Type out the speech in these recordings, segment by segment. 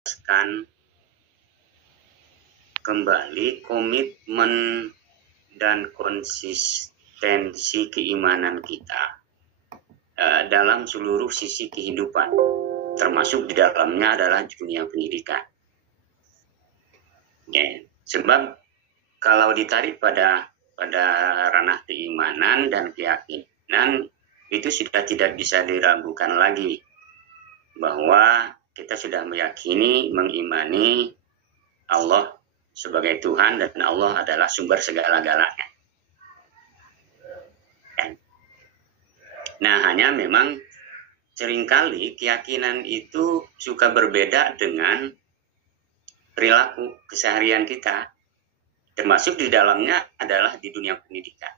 menegaskan kembali komitmen dan konsistensi keimanan kita dalam seluruh sisi kehidupan, termasuk di dalamnya adalah dunia pendidikan. Ya, sebab kalau ditarik pada ranah keimanan dan keyakinan, itu sudah tidak bisa diragukan lagi bahwa kita sudah meyakini, mengimani Allah sebagai Tuhan dan Allah adalah sumber segala-galanya. Nah, hanya memang seringkali keyakinan itu suka berbeda dengan perilaku keseharian kita, termasuk di dalamnya adalah di dunia pendidikan.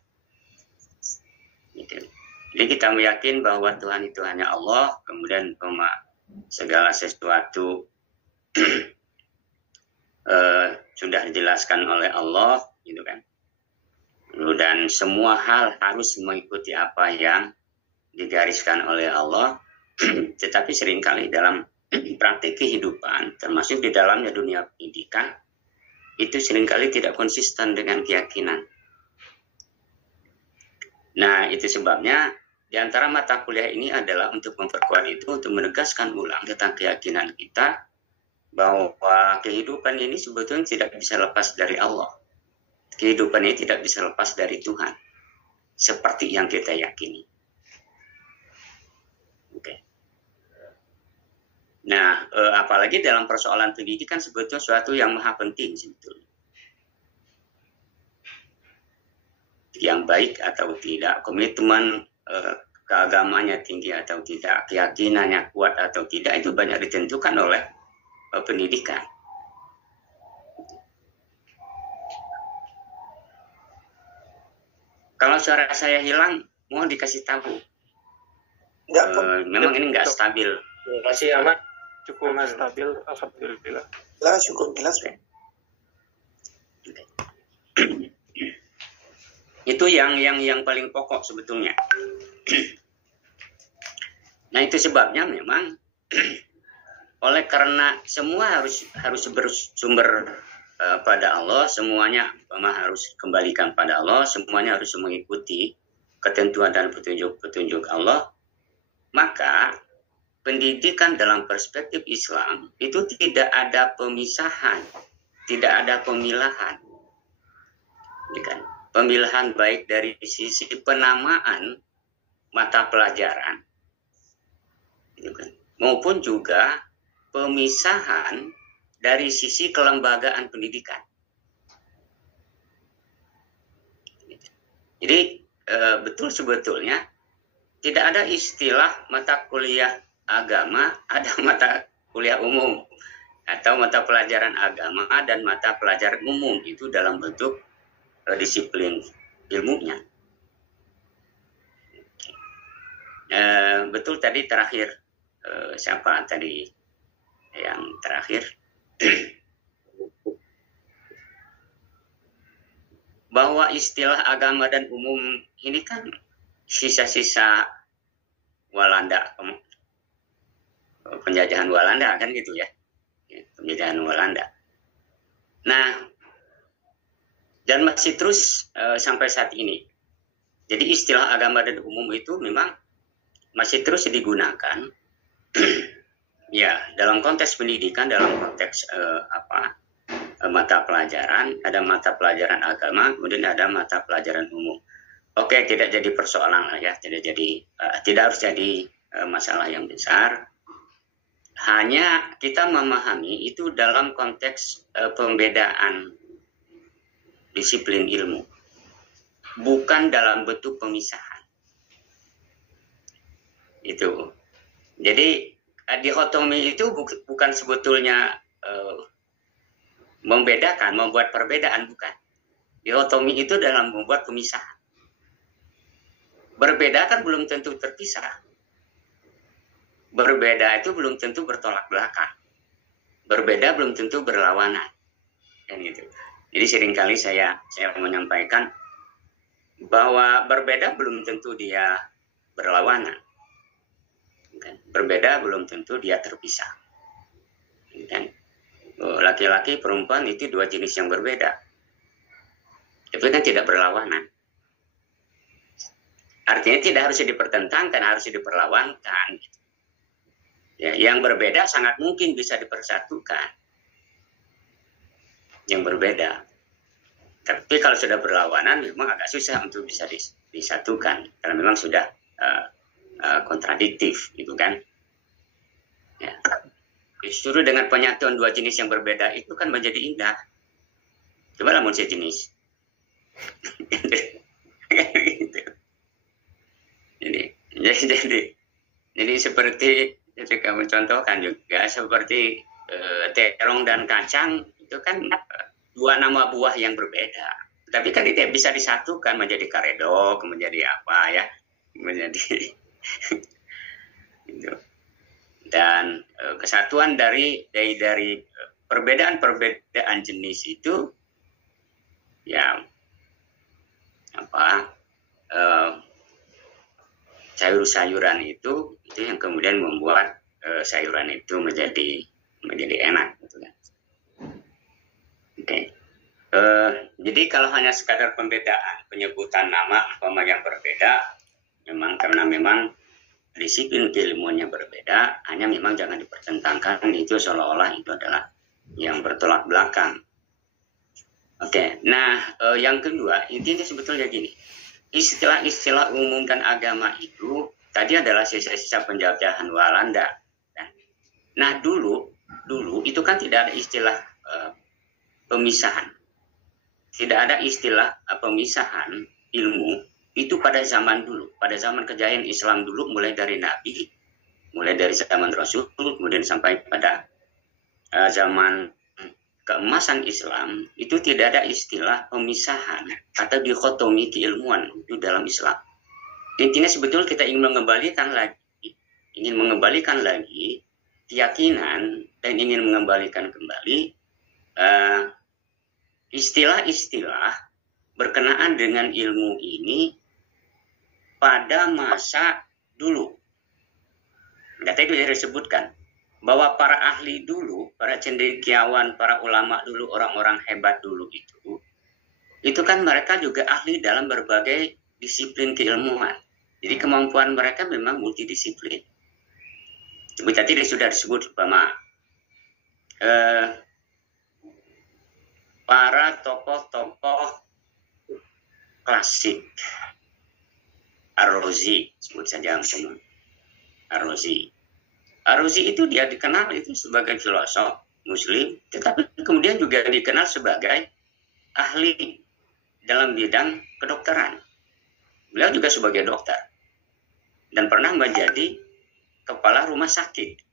Gitu. Jadi kita meyakin bahwa Tuhan itu hanya Allah, kemudian segala sesuatu sudah dijelaskan oleh Allah, gitu kan. Dan semua hal harus mengikuti apa yang digariskan oleh Allah, tetapi seringkali dalam praktik kehidupan, termasuk di dalamnya dunia pendidikan, itu seringkali tidak konsisten dengan keyakinan. Nah, itu sebabnya di antara mata kuliah ini adalah untuk memperkuat itu, untuk menegaskan ulang tentang keyakinan kita bahwa kehidupan ini sebetulnya tidak bisa lepas dari Allah. Kehidupan ini tidak bisa lepas dari Tuhan, seperti yang kita yakini. Oke. Nah, apalagi dalam persoalan pendidikan sebetulnya suatu yang maha penting sebetulnya. Yang baik atau tidak, komitmen keagamaannya tinggi atau tidak, keyakinannya kuat atau tidak, itu banyak ditentukan oleh pendidikan. Kalau suara saya hilang, mohon dikasih tahu. Memang ini nggak stabil. Masih aman, cukup stabil, alhamdulillah. Lah, cukup jelas. Itu yang paling pokok sebetulnya. Nah, itu sebabnya memang oleh karena semua harus bersumber pada Allah, semuanya harus kembalikan pada Allah, semuanya harus mengikuti ketentuan dan petunjuk Allah, maka pendidikan dalam perspektif Islam itu tidak ada pemisahan, tidak ada pemilahan. Pemilahan baik dari sisi penamaan mata pelajaran, maupun juga pemisahan dari sisi kelembagaan pendidikan. Jadi betul sebetulnya tidak ada istilah mata kuliah agama, ada mata kuliah umum atau mata pelajaran agama dan mata pelajaran umum, itu dalam bentuk disiplin ilmunya. Betul tadi terakhir, siapa tadi yang terakhir? Bahwa istilah agama dan umum ini kan sisa-sisa Walanda, penjajahan Walanda kan gitu ya, penjajahan Walanda. Nah, dan masih terus sampai saat ini. Jadi istilah agama dan umum itu memang masih terus digunakan ya dalam konteks pendidikan, dalam konteks mata pelajaran, ada mata pelajaran agama, kemudian ada mata pelajaran umum. Oke, tidak jadi persoalan lah ya, tidak harus jadi masalah yang besar. Hanya kita memahami itu dalam konteks pembedaan disiplin ilmu, bukan dalam bentuk pemisahan. Itu. Jadi dikotomi itu bukan sebetulnya membedakan, membuat perbedaan, bukan. Dikotomi itu dalam membuat pemisahan. Berbeda kan belum tentu terpisah. Berbeda itu belum tentu bertolak belakang. Berbeda belum tentu berlawanan. Dan gitu. Jadi seringkali saya menyampaikan bahwa berbeda belum tentu dia berlawanan. Berbeda belum tentu dia terpisah. laki-laki perempuan itu dua jenis yang berbeda, tapi kan tidak berlawanan. Artinya tidak harus dipertentangkan, harus diperlawankan. Ya, yang berbeda sangat mungkin bisa dipersatukan. Yang berbeda. Tapi kalau sudah berlawanan memang agak susah untuk bisa disatukan karena memang sudah kontradiktif, gitu kan? Ya. Justru dengan penyatuan dua jenis yang berbeda itu kan menjadi indah. Coba lamun sejenis. Jadi seperti kamu contohkan juga seperti terong dan kacang itu kan dua nama buah yang berbeda, tapi kan tidak bisa disatukan menjadi karedok, menjadi apa ya, menjadi gitu. Dan kesatuan dari perbedaan jenis itu ya apa sayur-sayuran itu yang kemudian membuat sayuran itu menjadi enak, gitu kan. Oke. Jadi kalau hanya sekadar pembedaan, penyebutan nama yang berbeda, karena memang disiplin keilmuannya berbeda, hanya memang jangan dipertentangkan itu seolah-olah itu adalah yang bertolak belakang. Oke. Nah, yang kedua intinya sebetulnya gini, istilah-istilah umum dan agama itu tadi adalah sisa-sisa penjajahan Walanda. Nah, dulu itu kan tidak ada istilah pemisahan. Tidak ada istilah pemisahan ilmu itu pada zaman dulu, pada zaman kejayaan Islam dulu, mulai dari Nabi, mulai dari zaman Rasul, kemudian sampai pada zaman keemasan Islam, itu tidak ada istilah pemisahan atau dikotomi keilmuan itu dalam Islam. Intinya sebetulnya kita ingin mengembalikan lagi keyakinan dan ingin mengembalikan kembali istilah-istilah berkenaan dengan ilmu ini pada masa dulu. Tadi sudah disebutkan bahwa para ahli dulu, para cendekiawan, para ulama dulu, orang-orang hebat dulu itu kan mereka juga ahli dalam berbagai disiplin keilmuan. Jadi kemampuan mereka memang multidisiplin. Tadi sudah disebut umpama para tokoh-tokoh klasik, Ar-Razi, sebut saja teman. Ar-Razi itu dia dikenal itu sebagai filosof Muslim, tetapi kemudian juga dikenal sebagai ahli dalam bidang kedokteran. Beliau juga sebagai dokter dan pernah menjadi kepala rumah sakit.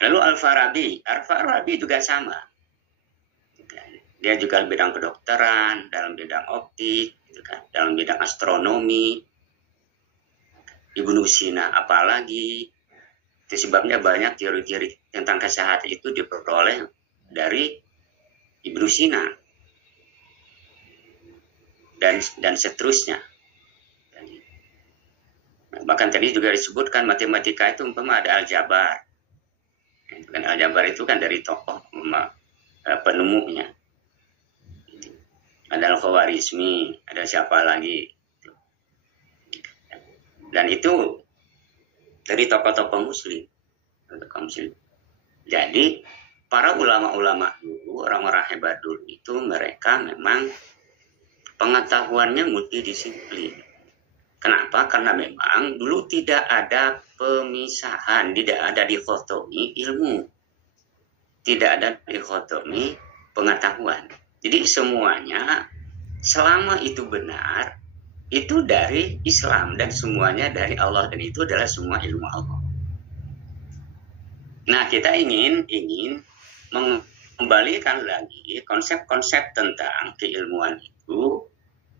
Lalu Al-Farabi juga sama. Dia juga bidang kedokteran, dalam bidang optik, gitu kan, dalam bidang astronomi. Ibnu Sina apalagi. Itu sebabnya banyak teori-teori tentang kesehatan itu diperoleh dari Ibnu Sina. Dan seterusnya. Bahkan tadi juga disebutkan matematika itu umpama ada aljabar. Aljabar itu kan dari tokoh penemunya. Ada Al-Khawarizmi, ada siapa lagi. Dan itu dari tokoh-tokoh muslim. Jadi para ulama-ulama dulu, orang-orang hebat dulu itu mereka memang pengetahuannya multidisiplin. Kenapa? Karena memang dulu tidak ada pemisahan, tidak ada dikotomi ilmu. Tidak ada dikotomi pengetahuan. Jadi semuanya selama itu benar, itu dari Islam dan semuanya dari Allah, dan itu adalah semua ilmu Allah. Nah, kita ingin mengembalikan lagi konsep-konsep tentang keilmuan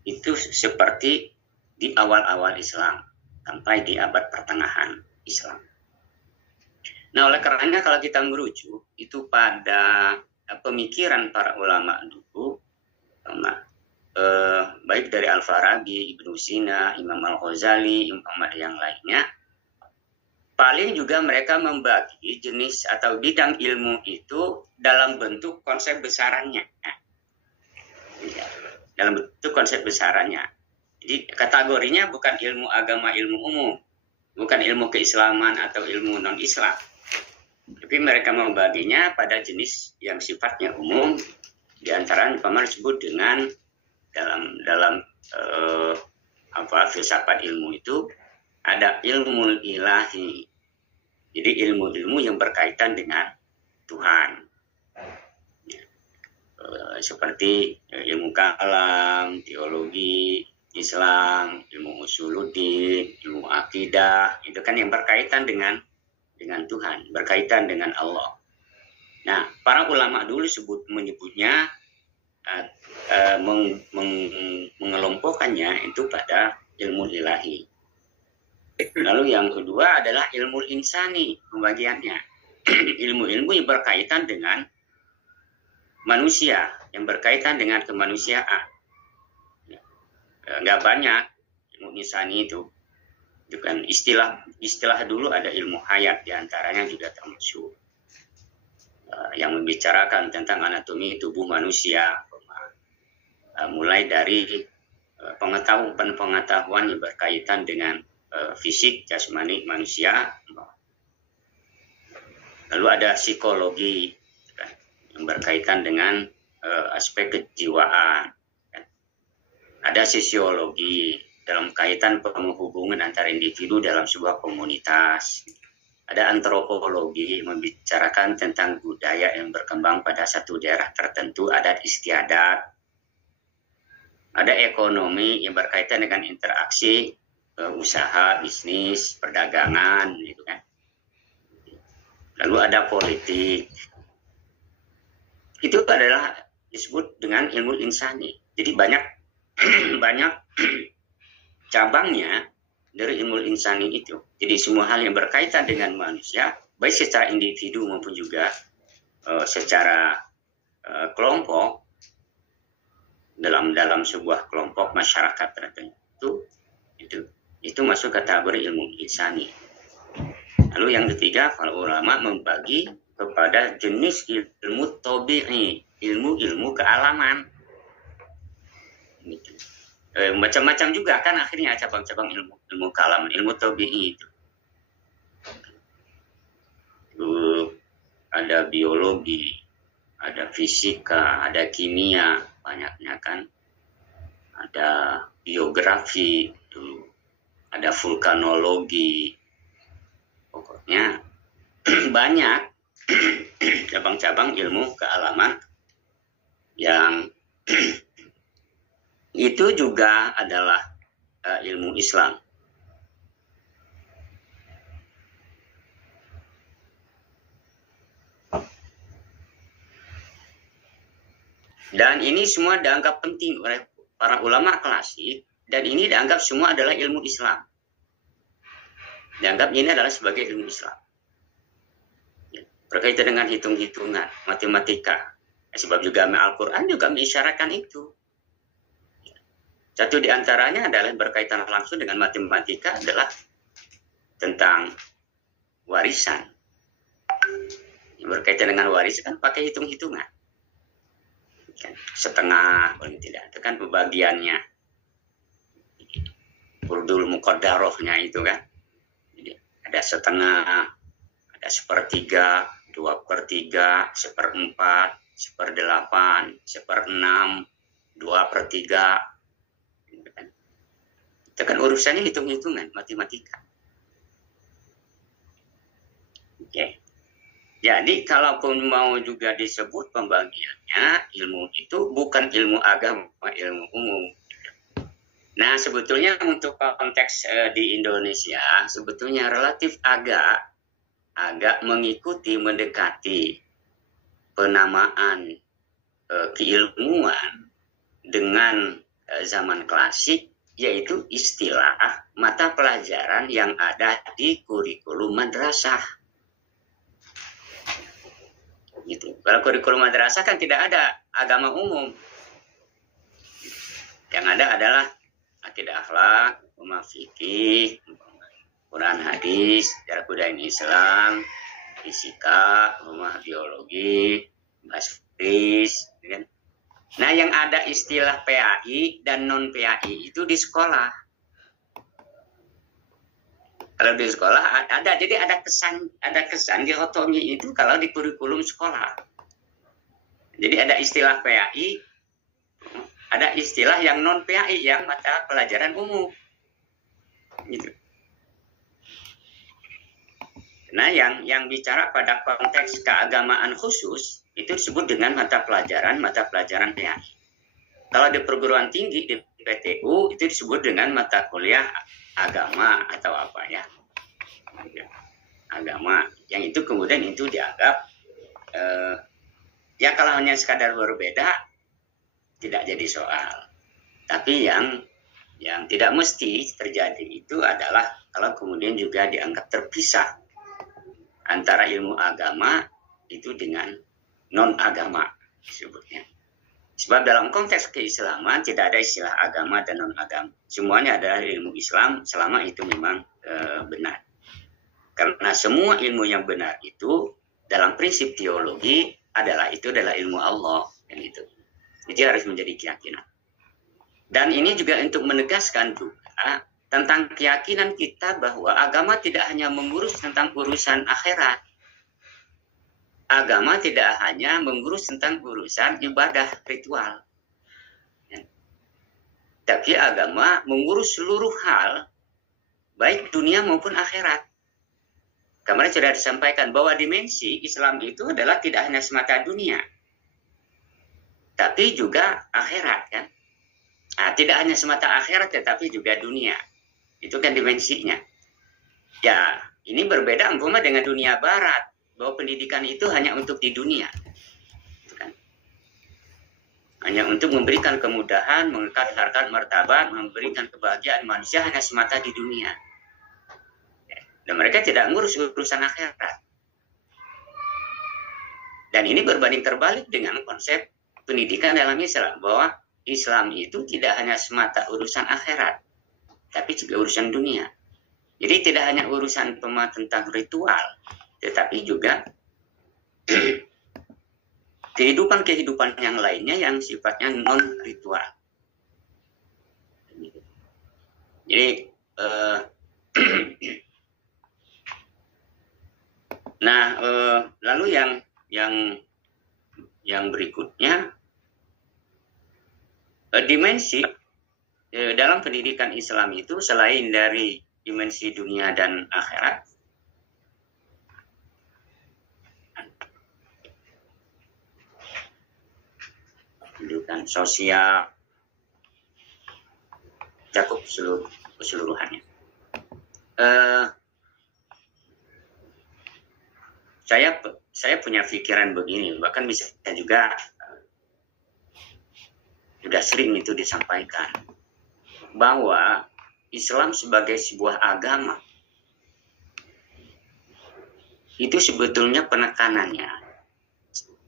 itu seperti di awal-awal Islam sampai di abad pertengahan Islam. Nah, oleh karenanya kalau kita merujuk itu pada pemikiran para ulama dulu, baik dari Al-Farabi, Ibnu Sina, Imam Al-Ghazali, yang lainnya, paling juga mereka membagi jenis atau bidang ilmu itu dalam bentuk konsep besarannya. Ya, dalam bentuk konsep besarannya. Jadi kategorinya bukan ilmu agama, ilmu umum, bukan ilmu keislaman atau ilmu non-Islam. Tapi mereka membaginya pada jenis yang sifatnya umum, di antara paman disebut dengan dalam filsafat ilmu itu ada ilmu ilahi. Jadi ilmu-ilmu yang berkaitan dengan Tuhan. Seperti ilmu kalam, teologi, Islam, ilmu usuluddin, ilmu akidah, itu kan yang berkaitan dengan Tuhan, berkaitan dengan Allah. Nah, para ulama dulu menyebutnya mengelompokkannya itu pada ilmu ilahi. Lalu yang kedua adalah ilmu insani, pembagiannya. Ilmu-ilmu yang berkaitan dengan manusia, yang berkaitan dengan kemanusiaan. Nggak banyak ilmu insani itu kan istilah dulu ada ilmu hayat, diantaranya juga termasuk yang membicarakan tentang anatomi tubuh manusia, mulai dari pengetahuan yang berkaitan dengan fisik jasmani manusia, lalu ada psikologi yang berkaitan dengan aspek kejiwaan, ada sosiologi dalam kaitan penghubungan antara individu dalam sebuah komunitas, ada antropologi membicarakan tentang budaya yang berkembang pada satu daerah tertentu, adat istiadat, ada ekonomi yang berkaitan dengan interaksi usaha, bisnis, perdagangan, gitu kan. Lalu ada politik. Itu adalah disebut dengan ilmu insani. Jadi banyak cabangnya dari ilmu insani itu. Jadi semua hal yang berkaitan dengan manusia, baik secara individu maupun juga secara kelompok, dalam sebuah kelompok masyarakat tertentu, itu masuk kategori ilmu insani. Lalu yang ketiga, para ulama membagi kepada jenis ilmu tabi'i, ilmu kealaman. Gitu. Macam-macam juga kan akhirnya cabang-cabang ilmu kealaman, ilmu tabi'i itu. Ada biologi, ada fisika, ada kimia, banyaknya kan. Ada biografi, ada vulkanologi, pokoknya banyak cabang-cabang ilmu kealaman yang itu juga adalah ilmu Islam. Dan ini semua dianggap penting oleh para ulama klasik, dan ini dianggap semua adalah ilmu Islam. Dianggap ini adalah sebagai ilmu Islam. Berkaitan dengan hitung-hitungan, matematika. Sebab juga Al-Quran juga mengisyaratkan itu. Satu di antaranya adalah berkaitan langsung dengan matematika adalah tentang warisan. Berkaitan dengan warisan pakai hitung-hitungan. Setengah, paling tidak. Itu kan pembagiannya. Urdul muqaddarohnya itu kan. Jadi, ada setengah, ada sepertiga, 2/3, 1/4, 1/8, 1/6, 2/3. Itu kan urusannya hitung-hitungan, matematika. Oke. Jadi kalaupun mau juga disebut pembagiannya, ilmu itu bukan ilmu agama, ilmu umum. Nah, sebetulnya untuk konteks di Indonesia, sebetulnya relatif agak mendekati penamaan keilmuan dengan zaman klasik, yaitu istilah mata pelajaran yang ada di kurikulum madrasah. Gitu. Kalau kurikulum madrasah kan tidak ada agama umum. Yang ada adalah akidah akhlak, fikih, Quran, hadis, sejarah budaya Islam, fisika, biologi, bahasa Inggris, kan? Nah, yang ada istilah PAI dan non PAI itu di sekolah. Kalau di sekolah ada, jadi ada kesan dikotomi itu kalau di kurikulum sekolah. Jadi ada istilah PAI, ada istilah yang non PAI yang mata pelajaran umum. Gitu. Nah, yang bicara pada konteks keagamaan khusus itu disebut dengan mata pelajaran PAI. Kalau di perguruan tinggi di PTU itu disebut dengan mata kuliah agama atau apa ya, agama. Yang itu kemudian itu dianggap ya kalau hanya sekadar berbeda tidak jadi soal. Tapi yang tidak mesti terjadi itu adalah kalau kemudian juga dianggap terpisah antara ilmu agama itu dengan non agama disebutnya. Sebab dalam konteks keislaman tidak ada istilah agama dan non agama. Semuanya adalah ilmu Islam selama itu memang benar. Karena semua ilmu yang benar itu dalam prinsip teologi adalah ilmu Allah, yang itu. Jadi harus menjadi keyakinan. Dan ini juga untuk menegaskan juga tentang keyakinan kita bahwa agama tidak hanya mengurus tentang urusan akhirat. Agama tidak hanya mengurus tentang urusan ibadah ritual. Tapi agama mengurus seluruh hal, baik dunia maupun akhirat. Kemarin sudah disampaikan bahwa dimensi Islam itu adalah tidak hanya semata dunia, tapi juga akhirat, kan? Nah, tidak hanya semata akhirat, tetapi juga dunia. Itu kan dimensinya. Ya, ini berbeda umpama dengan dunia barat, bahwa pendidikan itu hanya untuk di dunia. Itu kan? Hanya untuk memberikan kemudahan, mengangkat harkat martabat, memberikan kebahagiaan manusia hanya semata di dunia. Dan mereka tidak ngurus urusan akhirat. Dan ini berbanding terbalik dengan konsep pendidikan dalam Islam, bahwa Islam itu tidak hanya semata urusan akhirat, tapi juga urusan dunia. Jadi tidak hanya urusan tentang ritual, tetapi juga kehidupan yang lainnya yang sifatnya non-ritual. Jadi lalu yang berikutnya, dimensi dalam pendidikan Islam itu selain dari dimensi dunia dan akhirat, pendidikan sosial, cakup keseluruhannya. Saya punya pikiran begini, bahkan bisa juga sudah sering itu disampaikan, bahwa Islam sebagai sebuah agama itu sebetulnya penekanannya,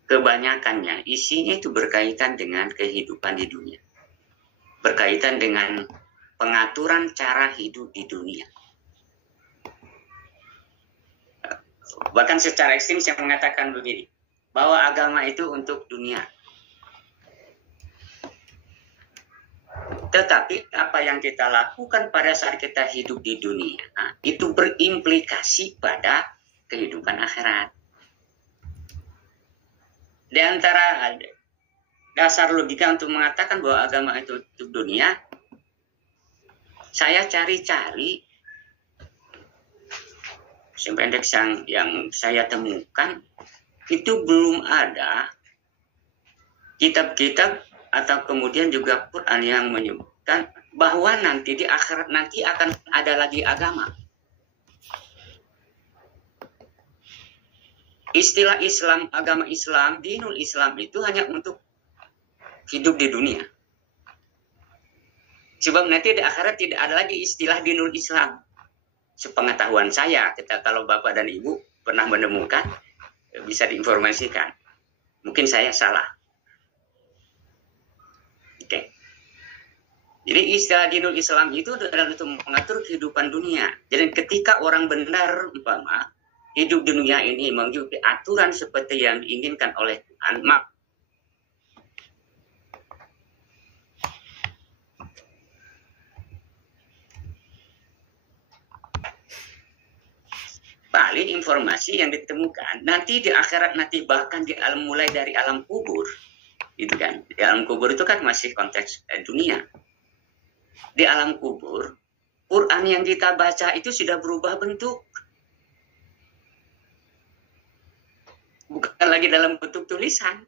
kebanyakannya isinya itu berkaitan dengan kehidupan di dunia, berkaitan dengan pengaturan cara hidup di dunia. Bahkan secara ekstrim saya mengatakan begini, bahwa agama itu untuk dunia. Tetapi apa yang kita lakukan pada saat kita hidup di dunia itu berimplikasi pada kehidupan akhirat. Di antara dasar logika untuk mengatakan bahwa agama itu untuk dunia, saya cari-cari sependek yang saya temukan itu belum ada kitab-kitab atau kemudian juga Quran yang menyebutkan bahwa nanti di akhirat nanti akan ada lagi agama. Istilah Islam, agama Islam, dinul Islam itu hanya untuk hidup di dunia. Sebab nanti di akhirat tidak ada lagi istilah dinul Islam. Sepengetahuan saya, kalau Bapak dan Ibu pernah menemukan, bisa diinformasikan. Mungkin saya salah. Oke. Jadi istilah dinul Islam itu adalah untuk mengatur kehidupan dunia. Jadi ketika orang benar umpama hidup di dunia ini mengikuti aturan seperti yang diinginkan oleh Tuhan, maka paling informasi yang ditemukan nanti di akhirat, nanti bahkan di alam, mulai dari alam kubur, gitu kan. Di alam kubur itu kan masih konteks dunia. Di alam kubur, Quran yang kita baca itu sudah berubah bentuk. Bukan lagi dalam bentuk tulisan.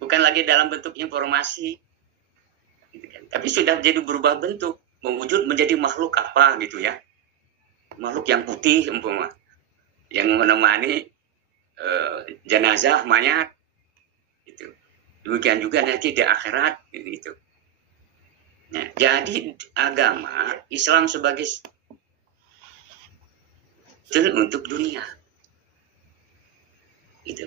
Bukan lagi dalam bentuk informasi. Gitu kan. Tapi sudah jadi berubah bentuk. Mewujud menjadi makhluk apa gitu ya. Makhluk yang putih umpama. Yang menemani jenazah mayat. Gitu. Demikian juga nanti di akhirat gitu. Nah, jadi agama Islam sebagai untuk dunia. Gitu.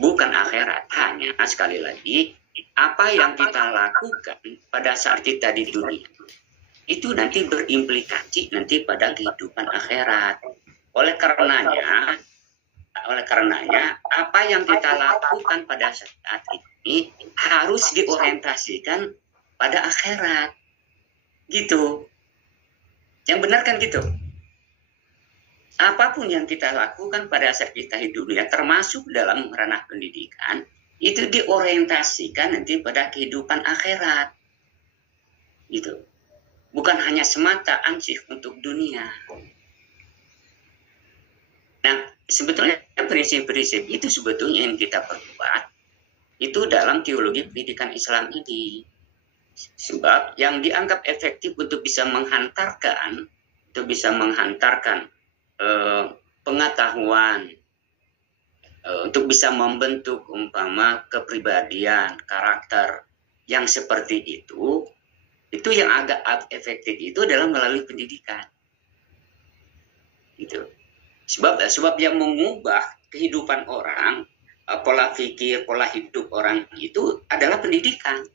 Bukan akhirat, hanya sekali lagi apa yang kita lakukan pada saat kita di dunia itu nanti berimplikasi nanti pada kehidupan akhirat. Oleh karenanya apa yang kita lakukan pada saat ini harus diorientasikan pada akhirat. Gitu. Yang benar kan gitu. Apapun yang kita lakukan pada saat kita hidup dunia, termasuk dalam ranah pendidikan, itu diorientasikan nanti pada kehidupan akhirat. Gitu. Bukan hanya semata ansih untuk dunia. Nah, sebetulnya prinsip-prinsip itu sebetulnya yang kita perbuat itu dalam teologi pendidikan Islam ini. Sebab yang dianggap efektif untuk bisa menghantarkan pengetahuan, untuk bisa membentuk umpama kepribadian, karakter yang seperti itu yang agak efektif itu adalah melalui pendidikan. Gitu. Sebab yang mengubah kehidupan orang, pola pikir, pola hidup orang itu adalah pendidikan.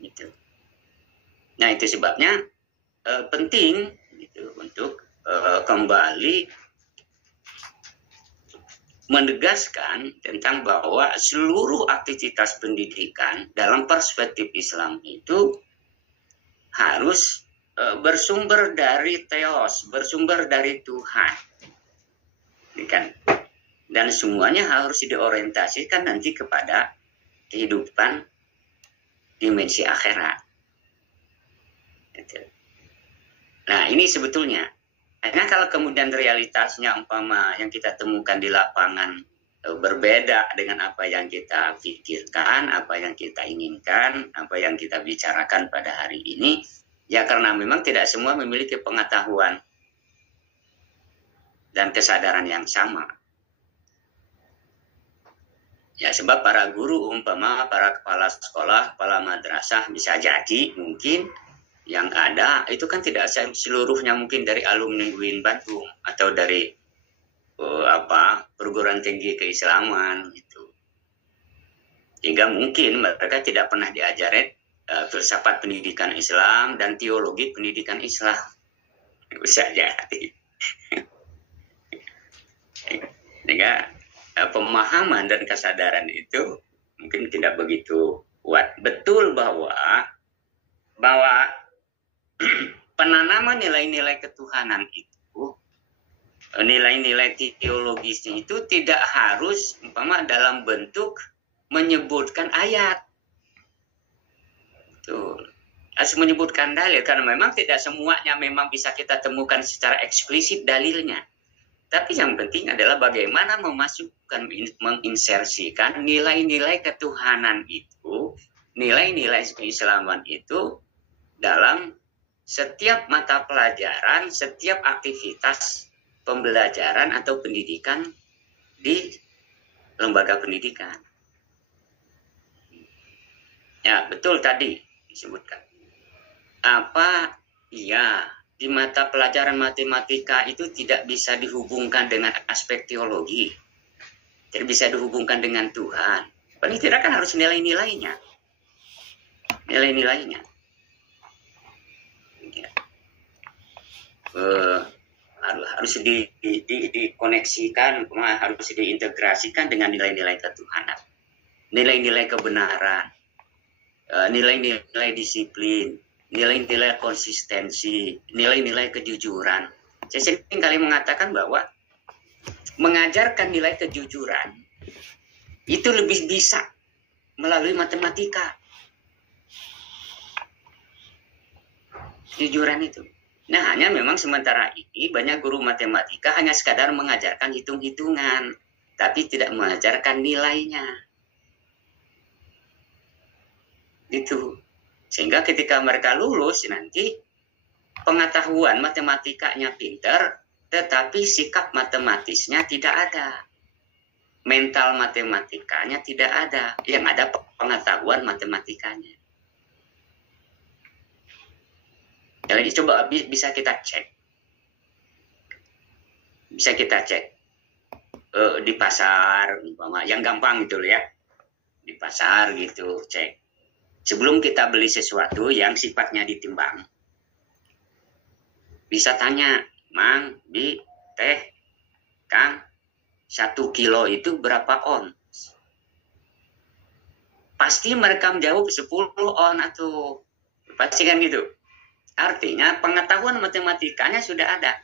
Gitu. Nah, itu sebabnya penting gitu, untuk kembali menegaskan tentang bahwa seluruh aktivitas pendidikan dalam perspektif Islam itu harus bersumber dari Theos, bersumber dari Tuhan. Kan? Dan semuanya harus diorientasikan nanti kepada kehidupan dimensi akhirat. Nah, ini sebetulnya. Karena kalau kemudian realitasnya umpama yang kita temukan di lapangan berbeda dengan apa yang kita pikirkan, apa yang kita inginkan, apa yang kita bicarakan pada hari ini, ya karena memang tidak semua memiliki pengetahuan dan kesadaran yang sama. Ya, sebab para guru umpama, para kepala sekolah, kepala madrasah bisa jadi mungkin yang ada itu kan tidak seluruhnya mungkin dari alumni UIN Bandung atau dari perguruan tinggi keislaman gitu. Hingga mungkin mereka tidak pernah diajarin filsafat pendidikan Islam dan teologi pendidikan Islam. Bisa jadi. Sehingga pemahaman dan kesadaran itu mungkin tidak begitu kuat. Betul bahwa penanaman nilai-nilai ketuhanan itu, nilai-nilai teologisnya itu tidak harus umpama dalam bentuk menyebutkan ayat. Tuh, harus menyebutkan dalil karena memang tidak semuanya memang bisa kita temukan secara eksplisit dalilnya. Tapi yang penting adalah bagaimana memasukkan, menginsersikan nilai-nilai ketuhanan itu, nilai-nilai keislaman itu dalam setiap mata pelajaran, setiap aktivitas pembelajaran atau pendidikan di lembaga pendidikan. Ya, betul tadi disebutkan. Di mata pelajaran matematika itu tidak bisa dihubungkan dengan aspek teologi. Tidak bisa dihubungkan dengan Tuhan. Paling tidak kan harus nilai-nilainya. Nilai-nilainya. Ya. Harus dikoneksikan, harus diintegrasikan dengan nilai-nilai ketuhanan. Nilai-nilai kebenaran, nilai-nilai disiplin, nilai-nilai konsistensi, nilai-nilai kejujuran. Saya sering kali mengatakan bahwa mengajarkan nilai kejujuran itu lebih bisa melalui matematika. Kejujuran itu. Nah, hanya memang sementara ini banyak guru matematika hanya sekadar mengajarkan hitung-hitungan, tapi tidak mengajarkan nilainya. Itu. Sehingga ketika mereka lulus nanti pengetahuan matematikanya pintar, tetapi sikap matematisnya tidak ada. Mental matematikanya tidak ada. Yang ada pengetahuan matematikanya. Jadi coba bisa kita cek. Bisa kita cek. Di pasar, yang gampang gitu ya. Di pasar gitu, cek. Sebelum kita beli sesuatu yang sifatnya ditimbang, bisa tanya, Mang, Bi, Teh, Kang, 1 kilo itu berapa ons? Pasti mereka menjawab 10 on atau pasti kan gitu. Artinya pengetahuan matematikanya sudah ada.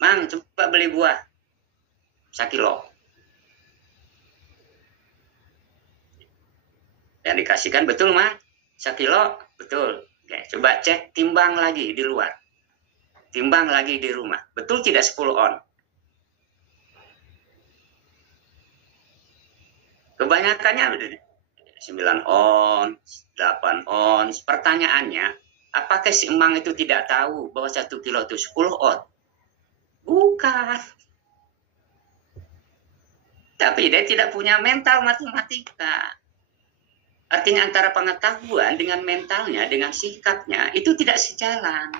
Mang, coba beli buah 1 kilo. Dan dikasihkan, betul Mang? 1 kilo, betul. Oke, coba cek timbang lagi di luar. Timbang lagi di rumah. Betul tidak 10 on? Kebanyakannya 9 on, 8 on. Pertanyaannya, apakah si emang itu tidak tahu bahwa 1 kilo itu 10 on? Bukan. Tapi dia tidak punya mental matematika. Artinya antara pengetahuan dengan mentalnya, dengan sikapnya, itu tidak sejalan.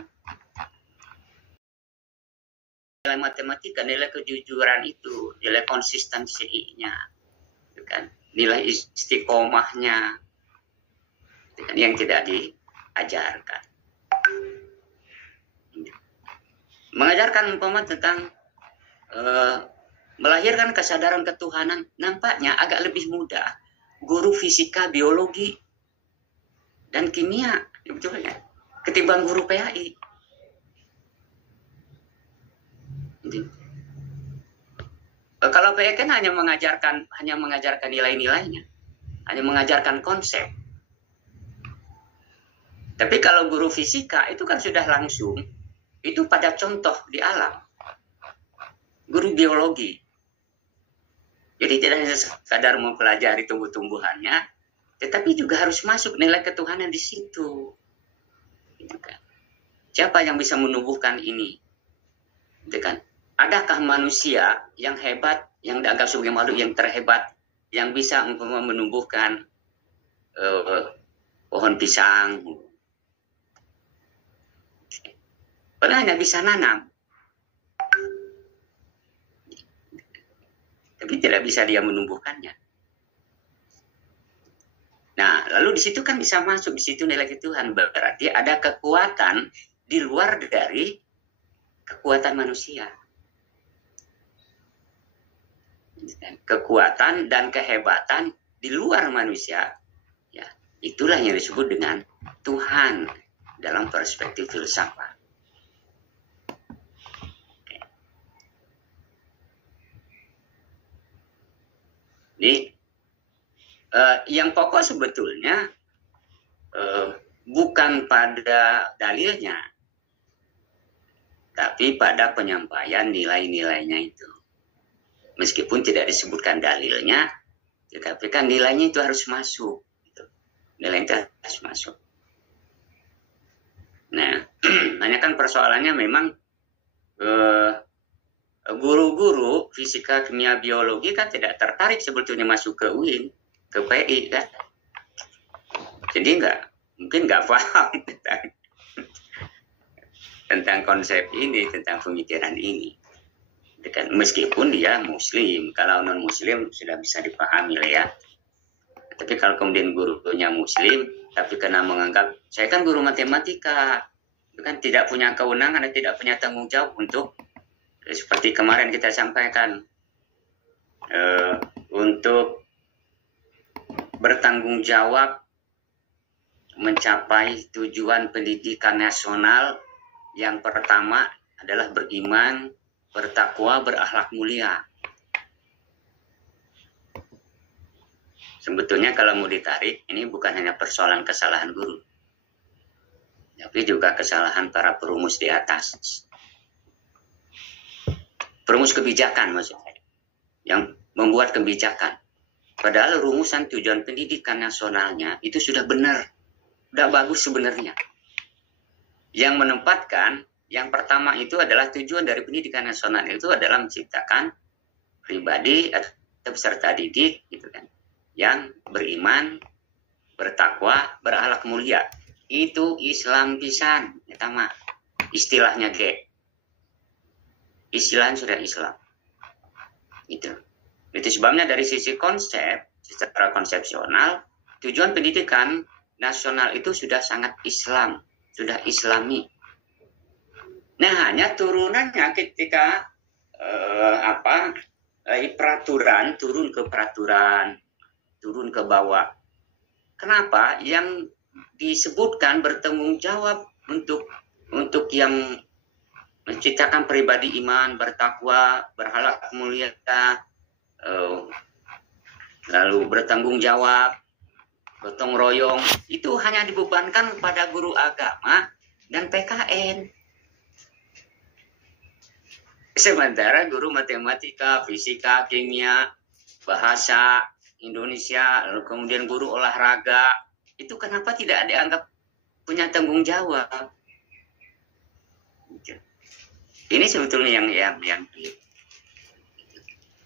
Nilai matematika, nilai kejujuran itu, nilai konsistensinya, kan? Nilai istiqomahnya, kan? Yang tidak diajarkan. Mengajarkan umpama tentang melahirkan kesadaran ketuhanan, nampaknya agak lebih mudah guru fisika, biologi, dan kimia, betulnya, ketimbang guru PAI. Kalau PAI kan hanya mengajarkan nilai-nilainya, hanya mengajarkan konsep. Tapi kalau guru fisika itu kan sudah langsung, itu pada contoh di alam. Guru biologi, jadi tidak hanya sekadar mempelajari tumbuh-tumbuhannya, tetapi juga harus masuk nilai ketuhanan di situ. Siapa yang bisa menumbuhkan ini? Kan? Adakah manusia yang hebat, yang dianggap sebagai makhluk yang terhebat, yang bisa menumbuhkan pohon pisang? Padahal hanya bisa nanam. Tapi tidak bisa dia menumbuhkannya. Nah, lalu di situ kan bisa masuk, di situ nilai ketuhanan. Berarti ada kekuatan di luar dari kekuatan manusia. Kekuatan dan kehebatan di luar manusia, ya, itulah yang disebut dengan Tuhan dalam perspektif filsafat. Jadi yang pokok sebetulnya bukan pada dalilnya, tapi pada penyampaian nilai-nilainya itu. Meskipun tidak disebutkan dalilnya, tetapi kan nilainya itu harus masuk. Nilai itu harus masuk. Nah, hanya kan persoalannya memang guru-guru fisika, kimia, biologi kan tidak tertarik sebetulnya masuk ke UIN, ke PI kan. Jadi mungkin nggak paham tentang konsep ini, tentang pemikiran ini. Meskipun dia muslim, kalau non muslim sudah bisa dipahami lah ya. Tapi kalau kemudian gurunya muslim, tapi karena menganggap saya kan guru matematika, kan tidak punya kewenangan dan tidak punya tanggung jawab untuk seperti kemarin kita sampaikan untuk bertanggung jawab mencapai tujuan pendidikan nasional. Yang pertama adalah beriman, bertakwa, berakhlak mulia. Sebetulnya kalau mau ditarik, ini bukan hanya persoalan kesalahan guru, tapi juga kesalahan para perumus di atas. Perumus kebijakan maksudnya, yang membuat kebijakan. Padahal rumusan tujuan pendidikan nasionalnya itu sudah benar, sudah bagus sebenarnya. Yang menempatkan, yang pertama itu adalah tujuan dari pendidikan nasional itu adalah menciptakan pribadi atau peserta didik, gitu kan, yang beriman, bertakwa, berakhlak mulia. Itu Islam pisan, pertama istilahnya istilahnya sudah Islam. Itu sebabnya dari sisi konsep, secara konsepsional, tujuan pendidikan nasional itu sudah sangat Islam, sudah Islami. Nah, hanya turunannya ketika peraturan turun ke bawah. Kenapa? Yang disebutkan bertanggung jawab untuk yang menciptakan pribadi iman, bertakwa, berakhlak mulia, lalu bertanggung jawab, gotong royong, itu hanya dibebankan pada guru agama dan PKN. Sementara guru matematika, fisika, kimia, bahasa Indonesia, lalu kemudian guru olahraga, itu kenapa tidak dianggap punya tanggung jawab? Ini sebetulnya yang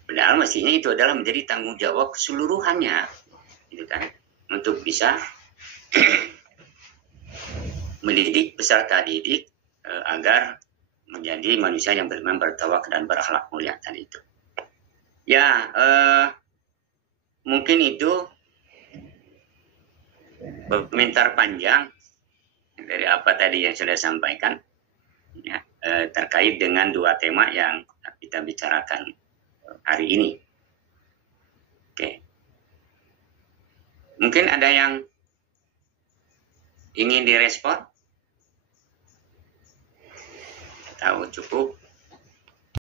padahal mestinya itu adalah menjadi tanggung jawab keseluruhannya, gitu kan, untuk bisa mendidik peserta didik agar menjadi manusia yang beriman, bertawakal dan berakhlak mulia tadi itu. Ya, mungkin itu komentar panjang dari apa tadi yang sudah sampaikan, ya, terkait dengan dua tema yang kita bicarakan hari ini. Oke. Mungkin ada yang ingin direspon? Tahu cukup?